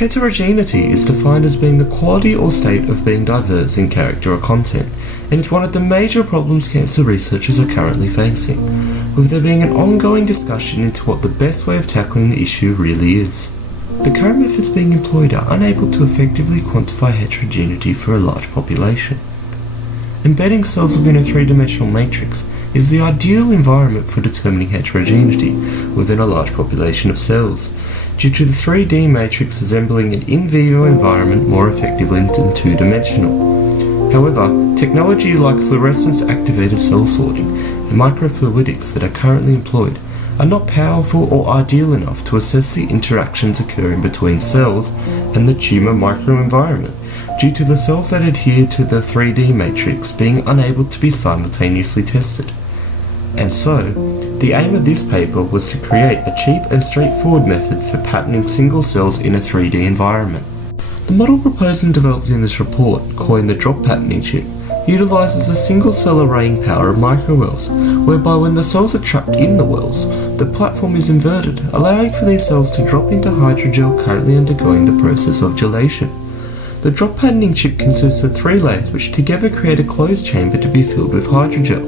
Heterogeneity is defined as being the quality or state of being diverse in character or content, and is one of the major problems cancer researchers are currently facing, with there being an ongoing discussion into what the best way of tackling the issue really is. The current methods being employed are unable to effectively quantify heterogeneity for a large population. Embedding cells within a three-dimensional matrix is the ideal environment for determining heterogeneity within a large population of cells, due to the 3D matrix resembling an in vivo environment more effectively than two-dimensional. However, technology like fluorescence-activated cell sorting and microfluidics that are currently employed are not powerful or ideal enough to assess the interactions occurring between cells and the tumor microenvironment, due to the cells that adhere to the 3D matrix being unable to be simultaneously tested. And so, the aim of this paper was to create a cheap and straightforward method for patterning single cells in a 3D environment. The model proposed and developed in this report, coined the drop patterning chip, utilises the single cell arraying power of microwells, whereby when the cells are trapped in the wells, the platform is inverted, allowing for these cells to drop into hydrogel currently undergoing the process of gelation. The drop patterning chip consists of 3 layers which together create a closed chamber to be filled with hydrogel.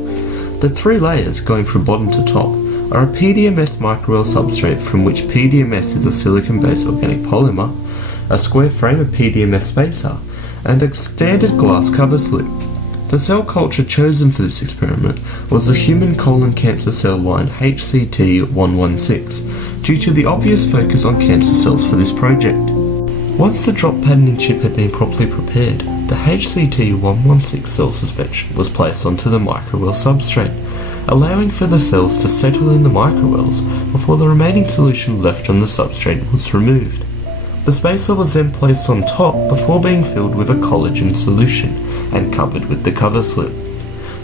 The 3 layers, going from bottom to top, are a PDMS microwell substrate from which PDMS is a silicon-based organic polymer, a square frame of PDMS spacer, and a standard glass cover slip. The cell culture chosen for this experiment was the human colon cancer cell line HCT116, due to the obvious focus on cancer cells for this project. Once the drop patterning chip had been properly prepared, the HCT116 cell suspension was placed onto the microwell substrate, allowing for the cells to settle in the microwells before the remaining solution left on the substrate was removed. The spacer was then placed on top before being filled with a collagen solution and covered with the cover slip.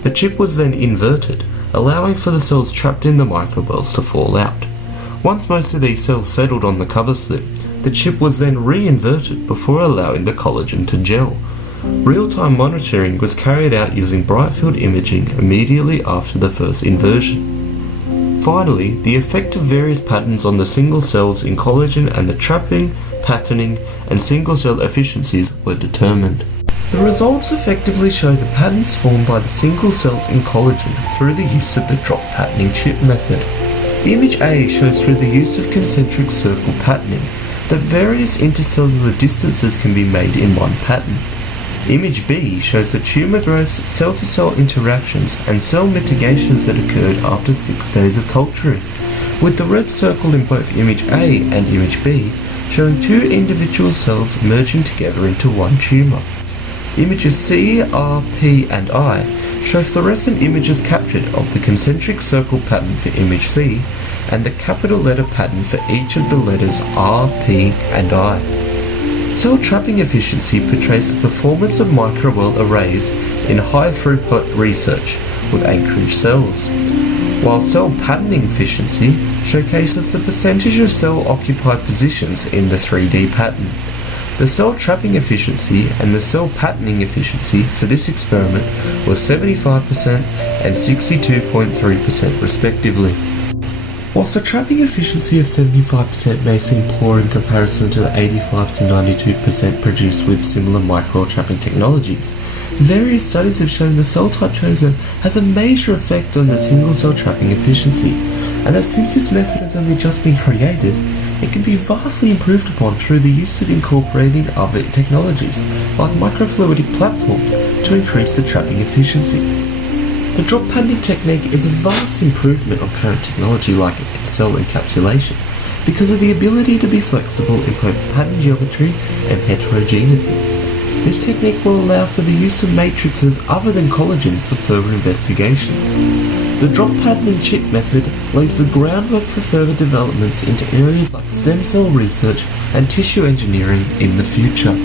The chip was then inverted, allowing for the cells trapped in the microwells to fall out. Once most of these cells settled on the cover slip, the chip was then re-inverted before allowing the collagen to gel. Real-time monitoring was carried out using bright field imaging immediately after the first inversion. Finally, the effect of various patterns on the single cells in collagen and the trapping, patterning, and single cell efficiencies were determined. The results effectively show the patterns formed by the single cells in collagen through the use of the drop patterning chip method. Image A shows through the use of concentric circle patterning that various intercellular distances can be made in one pattern. Image B shows the tumour growths, cell-to-cell interactions and cell mitigations that occurred after 6 days of culturing, with the red circle in both image A and image B showing 2 individual cells merging together into one tumour. Images C, R, P and I show fluorescent images captured of the concentric circle pattern for image C and the capital letter pattern for each of the letters R, P and I. Cell trapping efficiency portrays the performance of microwell arrays in high-throughput research with anchorage cells, while cell patterning efficiency showcases the percentage of cell-occupied positions in the 3D pattern. The cell trapping efficiency and the cell patterning efficiency for this experiment was 75% and 62.3% respectively. Whilst the trapping efficiency of 75% may seem poor in comparison to the 85 to 92% produced with similar microwell trapping technologies, various studies have shown the cell type chosen has a major effect on the single cell trapping efficiency, and that since this method has only just been created, it can be vastly improved upon through the use of incorporating other technologies, like microfluidic platforms, to increase the trapping efficiency. The drop patterning technique is a vast improvement on current technology like cell encapsulation, because of the ability to be flexible in both pattern geometry and heterogeneity. This technique will allow for the use of matrices other than collagen for further investigations. The drop patterning chip method lays the groundwork for further developments into areas like stem cell research and tissue engineering in the future.